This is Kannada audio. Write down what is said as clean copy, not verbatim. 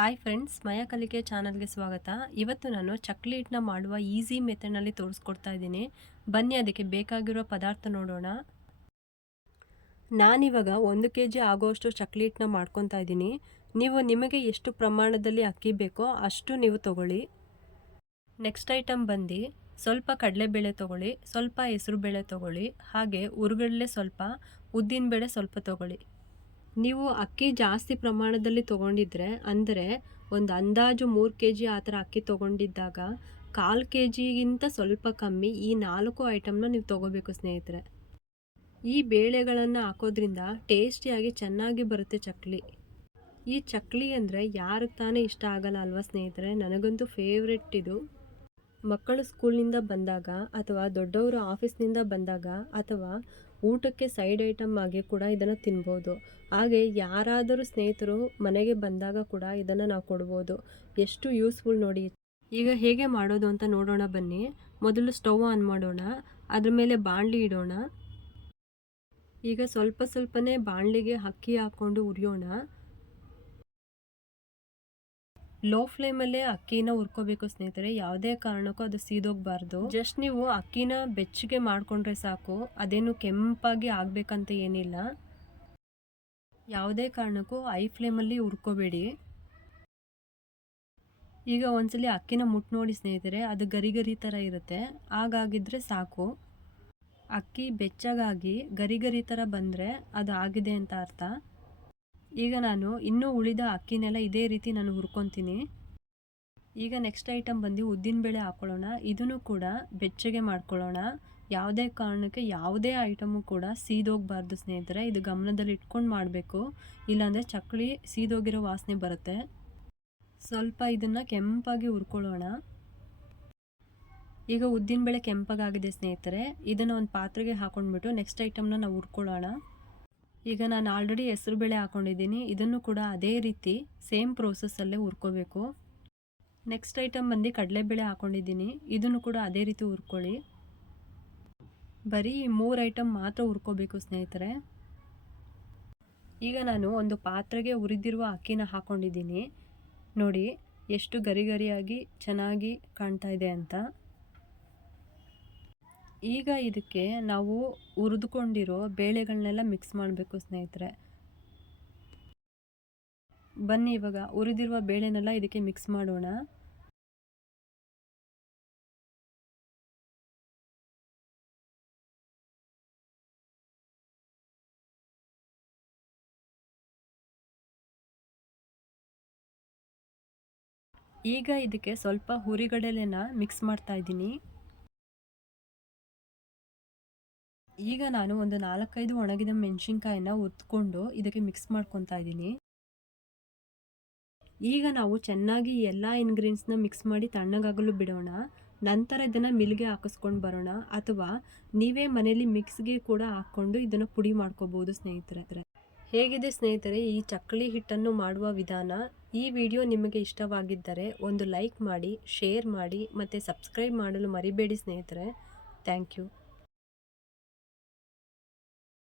ಹಾಯ್ ಫ್ರೆಂಡ್ಸ್, ಮಯ ಕಲಿಕೆ ಚಾನಲ್ಗೆ ಸ್ವಾಗತ. ಇವತ್ತು ನಾನು ಚಕ್ಲಿ ಹಿಟ್ಟನ್ನ ಮಾಡುವ ಈಸಿ ಮೆಥಡ್ನಲ್ಲಿ ತೋರಿಸ್ಕೊಡ್ತಾ ಇದ್ದೀನಿ. ಬನ್ನಿ ಅದಕ್ಕೆ ಬೇಕಾಗಿರೋ ಪದಾರ್ಥ ನೋಡೋಣ. ನಾನಿವಾಗ 1 kg ಆಗೋಷ್ಟು ಚಕ್ಲಿ ಹಿಟ್ಟನ್ನ ಮಾಡ್ಕೊತಾ ಇದ್ದೀನಿ. ನೀವು ನಿಮಗೆ ಎಷ್ಟು ಪ್ರಮಾಣದಲ್ಲಿ ಅಕ್ಕಿ ಬೇಕೋ ಅಷ್ಟು ನೀವು ತಗೊಳ್ಳಿ. ನೆಕ್ಸ್ಟ್ ಐಟಮ್ ಬಂದು ಸ್ವಲ್ಪ ಕಡಲೆಬೇಳೆ ತಗೊಳ್ಳಿ, ಸ್ವಲ್ಪ ಹೆಸರುಬೇಳೆ ತಗೊಳ್ಳಿ, ಹಾಗೆ ಹುರ್ಗಡ್ಲೆ ಸ್ವಲ್ಪ, ಉದ್ದಿನಬೇಳೆ ಸ್ವಲ್ಪ ತಗೊಳ್ಳಿ. ನೀವು ಅಕ್ಕಿ ಜಾಸ್ತಿ ಪ್ರಮಾಣದಲ್ಲಿ ತೊಗೊಂಡಿದ್ರೆ, ಅಂದರೆ ಒಂದು ಅಂದಾಜು 3 kg ಆ ಥರ ಅಕ್ಕಿ ತೊಗೊಂಡಿದ್ದಾಗ 1/4 kgಗಿಂತ ಸ್ವಲ್ಪ ಕಮ್ಮಿ ಈ 4 ಐಟಮ್ನ ನೀವು ತೊಗೋಬೇಕು ಸ್ನೇಹಿತರೆ. ಈ ಬೇಳೆಗಳನ್ನು ಹಾಕೋದ್ರಿಂದ ಟೇಸ್ಟಿಯಾಗಿ ಚೆನ್ನಾಗಿ ಬರುತ್ತೆ ಚಕ್ಲಿ. ಈ ಚಕ್ಲಿ ಅಂದರೆ ಯಾರಿಗೆ ತಾನೇ ಇಷ್ಟ ಆಗಲ್ಲ ಅಲ್ವಾ ಸ್ನೇಹಿತರೆ? ನನಗಂತೂ ಫೇವ್ರೆಟ್ ಇದು. ಮಕ್ಕಳು ಸ್ಕೂಲ್ನಿಂದ ಬಂದಾಗ ಅಥವಾ ದೊಡ್ಡವರು ಆಫೀಸ್ನಿಂದ ಬಂದಾಗ ಅಥವಾ ಊಟಕ್ಕೆ ಸೈಡ್ ಐಟಮ್ ಆಗಿ ಕೂಡ ಇದನ್ನು ತಿನ್ಬೋದು. ಹಾಗೆ ಯಾರಾದರೂ ಸ್ನೇಹಿತರು ಮನೆಗೆ ಬಂದಾಗ ಕೂಡ ಇದನ್ನು ನಾವು ಕೊಡ್ಬೋದು. ಎಷ್ಟು ಯೂಸ್ಫುಲ್ ನೋಡಿ. ಈಗ ಹೇಗೆ ಮಾಡೋದು ಅಂತ ನೋಡೋಣ ಬನ್ನಿ. ಮೊದಲು ಸ್ಟವ್ ಆನ್ ಮಾಡೋಣ, ಅದ್ರ ಮೇಲೆ ಬಾಣಲಿ ಇಡೋಣ. ಈಗ ಸ್ವಲ್ಪ ಸ್ವಲ್ಪನೇ ಬಾಣಲಿಗೆ ಅಕ್ಕಿ ಹಾಕ್ಕೊಂಡು ಉರಿಯೋಣ. ಲೋ ಫ್ಲೇಮಲ್ಲೇ ಅಕ್ಕಿನ ಹುರ್ಕೋಬೇಕು ಸ್ನೇಹಿತರೆ. ಯಾವುದೇ ಕಾರಣಕ್ಕೂ ಅದು ಸೀದೋಗಬಾರ್ದು. ಜಸ್ಟ್ ನೀವು ಅಕ್ಕಿನ ಬೆಚ್ಚಗೆ ಮಾಡಿಕೊಂಡ್ರೆ ಸಾಕು, ಅದೇನು ಕೆಂಪಾಗಿ ಆಗಬೇಕಂತ ಏನಿಲ್ಲ. ಯಾವುದೇ ಕಾರಣಕ್ಕೂ ಹೈ ಫ್ಲೇಮಲ್ಲಿ ಹುರ್ಕೋಬೇಡಿ. ಈಗ ಒಂದ್ಸಲಿ ಅಕ್ಕಿನ ಮುಟ್ಟು ನೋಡಿ ಸ್ನೇಹಿತರೆ, ಅದು ಗರಿ ಗರಿ ಥರ ಇರುತ್ತೆ. ಹಾಗಾಗಿದ್ರೆ ಸಾಕು. ಅಕ್ಕಿ ಬೆಚ್ಚಗಾಗಿ ಗರಿ ಗರಿ ಥರ ಬಂದರೆ ಅದು ಆಗಿದೆ ಅಂತ ಅರ್ಥ. ಈಗ ನಾನು ಇನ್ನೂ ಉಳಿದ ಅಕ್ಕಿನೆಲ್ಲ ಇದೇ ರೀತಿ ನಾನು ಹುರ್ಕೊತೀನಿ. ಈಗ ನೆಕ್ಸ್ಟ್ ಐಟಮ್ ಬಂದು ಉದ್ದಿನಬೇಳೆ ಹಾಕ್ಕೊಳ್ಳೋಣ. ಇದನ್ನು ಕೂಡ ಬೆಚ್ಚಗೆ ಮಾಡ್ಕೊಳ್ಳೋಣ. ಯಾವುದೇ ಕಾರಣಕ್ಕೆ ಯಾವುದೇ ಐಟಮು ಕೂಡ ಸೀದೋಗಬಾರ್ದು ಸ್ನೇಹಿತರೆ. ಇದು ಗಮನದಲ್ಲಿ ಇಟ್ಕೊಂಡು ಮಾಡಬೇಕು, ಇಲ್ಲಾಂದರೆ ಚಕ್ಲಿ ಸೀದೋಗಿರೋ ವಾಸನೆ ಬರುತ್ತೆ. ಸ್ವಲ್ಪ ಇದನ್ನು ಕೆಂಪಾಗಿ ಹುರ್ಕೊಳ್ಳೋಣ. ಈಗ ಉದ್ದಿನಬೇಳೆ ಕೆಂಪಾಗಿದೆ ಸ್ನೇಹಿತರೆ. ಇದನ್ನು ಒಂದು ಪಾತ್ರೆಗೆ ಹಾಕೊಂಡ್ಬಿಟ್ಟು ನೆಕ್ಸ್ಟ್ ಐಟಮ್ನ ನಾವು ಹುರ್ಕೊಳ್ಳೋಣ. ಈಗ ನಾನು ಆಲ್ರೆಡಿ ಹೆಸರುಬೇಳೆ ಹಾಕ್ಕೊಂಡಿದ್ದೀನಿ. ಇದನ್ನು ಕೂಡ ಅದೇ ರೀತಿ ಸೇಮ್ ಪ್ರೋಸೆಸ್ಸಲ್ಲೇ ಹುರ್ಕೋಬೇಕು. ನೆಕ್ಸ್ಟ್ ಐಟಮ್ ಬಂದು ಕಡಲೆಬೇಳೆ ಹಾಕ್ಕೊಂಡಿದ್ದೀನಿ. ಇದನ್ನು ಕೂಡ ಅದೇ ರೀತಿ ಹುರ್ಕೊಳ್ಳಿ. ಬರೀ 3 ಐಟಮ್ ಮಾತ್ರ ಹುರ್ಕೋಬೇಕು ಸ್ನೇಹಿತರೆ. ಈಗ ನಾನು ಒಂದು ಪಾತ್ರೆಗೆ ಹುರಿದಿರುವ ಅಕ್ಕಿನ ಹಾಕ್ಕೊಂಡಿದ್ದೀನಿ. ನೋಡಿ ಎಷ್ಟು ಗರಿ ಗರಿಯಾಗಿ ಚೆನ್ನಾಗಿ ಕಾಣ್ತಾ ಇದೆ ಅಂತ. ಈಗ ಇದಕ್ಕೆ ನಾವು ಹುರಿದುಕೊಂಡಿರೋ ಬೇಳೆಗಳನ್ನೆಲ್ಲ ಮಿಕ್ಸ್ ಮಾಡಬೇಕು ಸ್ನೇಹಿತರೆ. ಬನ್ನಿ ಇವಾಗ ಹುರಿದಿರುವ ಬೇಳೆನೆಲ್ಲ ಇದಕ್ಕೆ ಮಿಕ್ಸ್ ಮಾಡೋಣ. ಈಗ ಇದಕ್ಕೆ ಸ್ವಲ್ಪ ಹುರಿಗಡಲೆನ ಮಿಕ್ಸ್ ಮಾಡ್ತಾ ಇದ್ದೀನಿ. ಈಗ ನಾನು ಒಂದು 4-5 ಒಣಗಿದ ಮೆಣಸಿನ್ಕಾಯಿನ ಹುರ್ಕೊಂಡು ಇದಕ್ಕೆ ಮಿಕ್ಸ್ ಮಾಡ್ಕೊತಾ ಇದ್ದೀನಿ. ಈಗ ನಾವು ಚೆನ್ನಾಗಿ ಎಲ್ಲ ಇಂಗ್ರೀಡಿಯೆಂಟ್ಸ್ನ ಮಿಕ್ಸ್ ಮಾಡಿ ತಣ್ಣಗಾಗಲು ಬಿಡೋಣ. ನಂತರ ಇದನ್ನು ಮಿಲ್ಗೆ ಹಾಕಿಸ್ಕೊಂಡು ಬರೋಣ, ಅಥವಾ ನೀವೇ ಮನೇಲಿ ಮಿಕ್ಸ್ಗೆ ಕೂಡ ಹಾಕ್ಕೊಂಡು ಇದನ್ನು ಪುಡಿ ಮಾಡ್ಕೋಬೋದು ಸ್ನೇಹಿತರೆ. ಹೇಗಿದೆ ಸ್ನೇಹಿತರೆ ಈ ಚಕ್ಲಿ ಹಿಟ್ಟನ್ನು ಮಾಡುವ ವಿಧಾನ? ಈ ವಿಡಿಯೋ ನಿಮಗೆ ಇಷ್ಟವಾಗಿದ್ದರೆ ಒಂದು ಲೈಕ್ ಮಾಡಿ, ಶೇರ್ ಮಾಡಿ ಮತ್ತು ಸಬ್ಸ್ಕ್ರೈಬ್ ಮಾಡಲು ಮರಿಬೇಡಿ ಸ್ನೇಹಿತರೆ. Thank you.